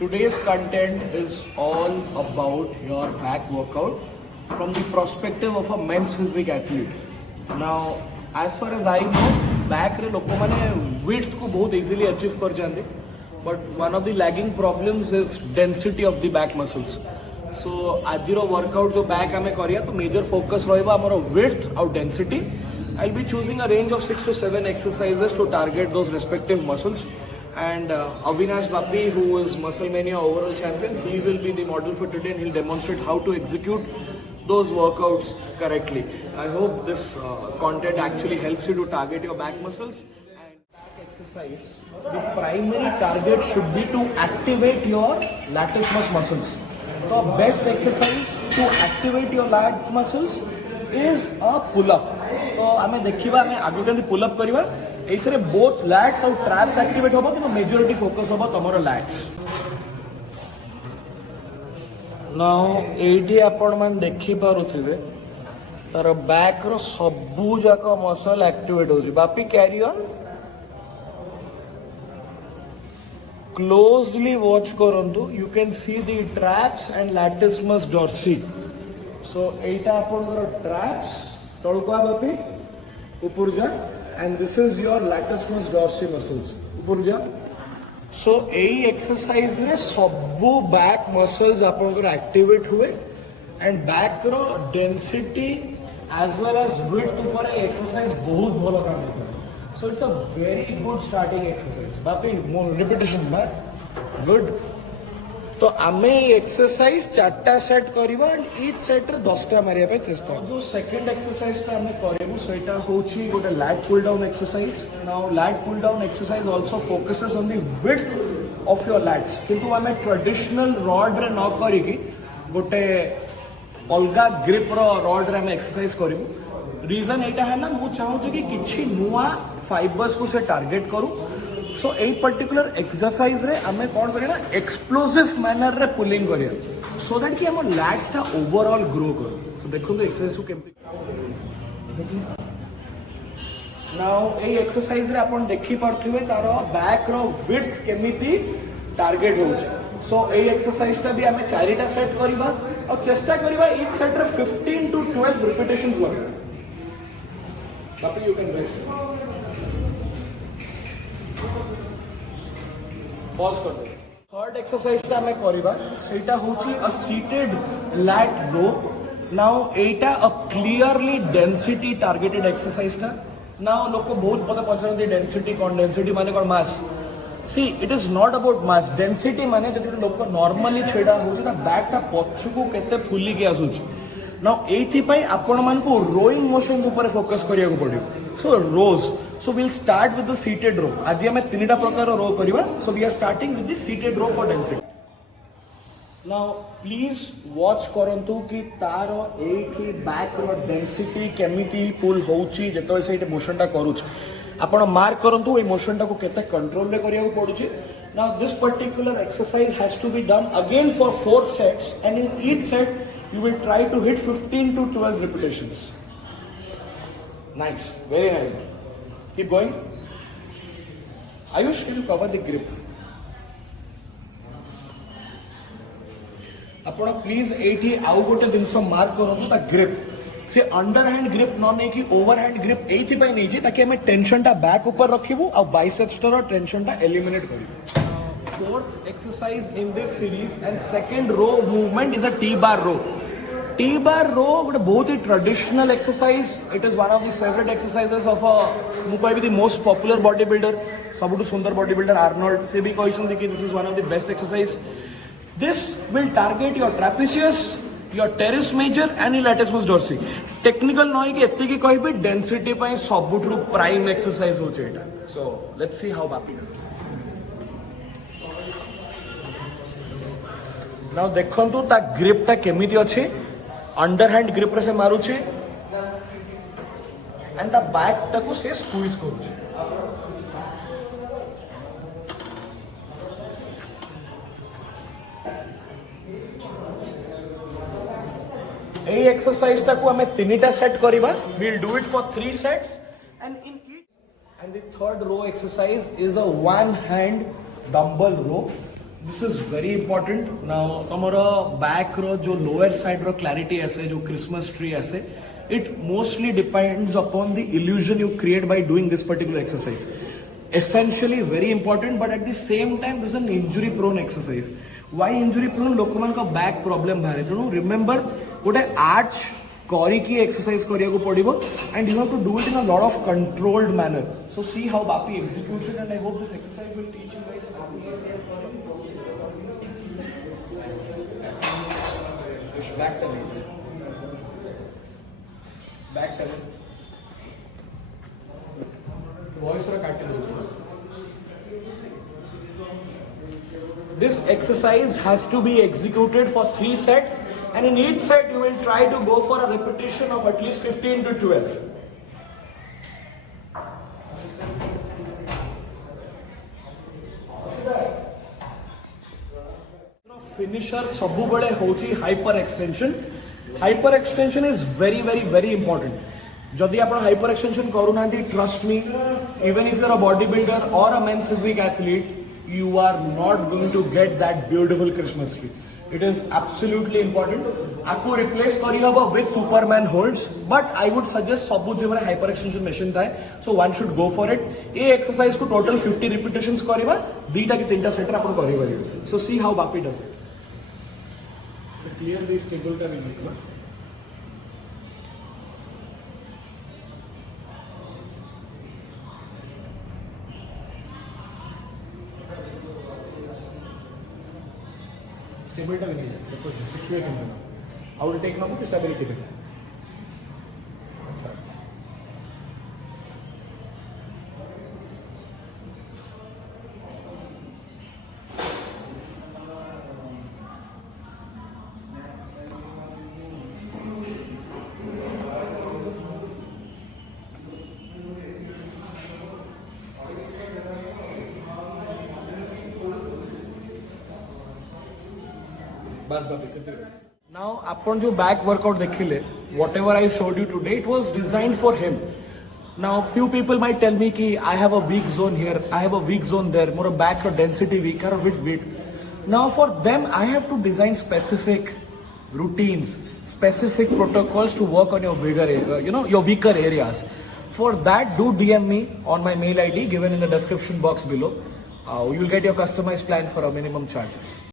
Today's content is all about your back workout from the perspective of a men's physique athlete. Now, as far as I know, back रे लोक माने width को बहुत easily achieve कर जाते, but one of the lagging problems is density of the back muscles. So आज रो workout जो back हमें करिया तो major focus रहेगा हमारा width और density. I'll be choosing a range of 6 to 7 exercises to target those respective muscles. And Avinash Bapi, who is Muscle Mania overall champion, he will be the model for today and he'll demonstrate how to execute those workouts correctly. I hope this content actually helps you to target your back muscles. And back exercise, the primary target should be to activate your latissimus muscles. The best exercise to activate your lat muscles is a pull-up. तो आमे देखिबा आमे आगु केंति pull up करिबा एथरे both let's और traps activate होबा कि majority focus होबा तमरो लैट्स नाउ एडी आपण मान देखि पारुथिबे तार बैक रो सबु जाका मसल एक्टिवेट होजी बापी कैरी ऑन क्लोजली वॉच करंतु you can see the traps and latissimus dorsi so एटा आपनकर ट्रैप्स तळको बापी ऊपर जा and this is your latissimus dorsi muscles ऊपर जा so एई एक्सरसाइज रे सबु बैक मसल्स आपनकर एक्टिवेट हुए and back row density as well as width ऊपर एक्सरसाइज बहुत भलो काम करता so it's a very good starting exercise Bapi more repetition बा गुड तो आमे एक्सरसाइज 4टा सेट करबा एंड ईच सेट रे 10टा मारिया पे चेष्टा जो सेकंड एक्सरसाइज ता आमे करबो सेटा होची गोटे lat pull down exercise now lat pull down exercise also focuses on the width of your lats किंतु आमे ट्रेडिशनल रॉड रे न करी की गोटे अलगा ग्रिप रो रॉड रे आमे एक्सरसाइज करबो रीजन एटा है ना मु चाहू छी कि किछि नुवा फाइबर्स को से टारगेट करू सो ए पर्टिकुलर एक्सरसाइज रे हमें कौन करिया ना एक्सप्लोसिव मैनर रे पुलिंग करिया सो दैट कि हम लैट्स टा ओवरऑल ग्रो करू सो देखो तो एक्सरसाइज को केमती नाउ ए एक्सरसाइज रे आपण देखि परथिबे तारो बैक रो विड्थ केमिति टारगेट होछ सो ए एक्सरसाइज टा भी हमें 4टा सेट करबा और चेष्टा करबा ईच सेट रे 15 टू 12 रिपीटेशंस वगैरह बाकी यू कैन रेस्ट पॉज कर दे थर्ड एक्सरसाइज ता हमें करबा सेटा होची a seated lat row now एटा a clearly density targeted exercise ता नाउ लोक बहुत पता पचरती डेंसिटी माने कोन mass see it is not about mass density माने जति लोक नॉर्मली छेडा होची ता बैक ता पछकू केते फुली के आसुची नाउ एथि पई आपण मान को रोइंग मोशंस ऊपर फोकस करिया को पड़ियो सो रोज So we'll start with the seated row. आज हमें 3टा प्रकार रो करिवा. So we are starting with the seated row for density. Now please watch करंतु कि तारो एक ही बैक रो डेंसिटी केमिति पुल होउची जेतोल से इटे मोशन टा करूछ. आपण मार्क करंतु ए मोशन टा को केते कंट्रोल रे करिया को पडुची. Now this particular exercise has to be done again for 4 sets and in each set you will try to hit 15 to 12 repetitions. Nice, very nice. Keep going. Ayush, can you cover the grip? आपण please एठी आउ गोटे जिनस mark करंतु ता grip से under hand grip न नै कि ओवर हैंड ग्रिप एथि पई नै छी ताकि हमें टेंशन टा बैक ऊपर रखिबु आ बाइसेप्स रो टेंशन टा एलिमिनेट करिबु fourth exercise in this series and second row movement is a T bar row T-bar row गोटे बहुत ही traditional exercise it is one of the favourite exercises of a मु कहबी the most popular body builder सबुठु सुंदर body builder Arnold से भी कहिसन कि this is one of the best exercise this will target your ट्रापेजियस your teres major and your latissimus dorsi technical नय कि एत्ते कि कहबी डेंसिटी पई सबुठु प्राइम एक्सरसाइज होचे एटा so let's see how Bapi does now देखंतु ता ग्रिप ता केमिति अछि अंडर हैंड ग्रिप रे से मारुछे एंड द बैक टाको से स्क्वीज करूछे ए एक्सरसाइज टाको हमें 3टा सेट करिबा we will do it for 3 sets and in each and the third row exercise is a one hand dumbbell row This is very important. Now tomorrow back ro jo lower side ro clarity ase jo Christmas tree ase, it mostly depends upon the illusion you create by doing this particular exercise. Essentially very important, but at the same time this is an injury prone exercise. Why injury prone? लोकमान का back problem बाहर है. तो remember गोटे arch କରିକି exercise କରିବାକୁ ପଡିବ, and you have to do it in a lot of controlled manner. So see how Bapi executes it, and I hope this exercise will teach you guys. Back turning. Back turning. Voice थोड़ा काट के बोलो. This exercise has to be executed for 3 sets, and in each set you will try to go for a repetition of at least 15 to 12. Finisher सबुबले होची hyper extension. Hyper extension is very very very important. जदि आप hyper extension करूनांती, trust me, even if you are a bodybuilder or a men's physique athlete, you are not going to get that beautiful Christmas tree. It is absolutely important. आपको replace करी हबो with Superman holds, but I would suggest सबु जो हमारे hyper extension machine था, so one should go for it. ये exercise को total 50 repetitions करीबा, दीटा की तीनटा सेट अपन करी परिबे. So see how Bapi does it. Clear this table का भी नहीं. Stability भी नहीं है. देखो सिक्योर करना. I will take now to stability पे. Now, अपन जो back workout देखिले, whatever I showed you today, it was designed for him. Now, few people might tell me कि I have a weak zone here, I have a weak zone there, more back or density weak or a bit weak. Now, for them, I have to design specific routines, specific protocols to work on your bigger, your weaker areas. For that, do DM me on my mail ID given in the description box below. You'll get your customized plan for a minimum charges.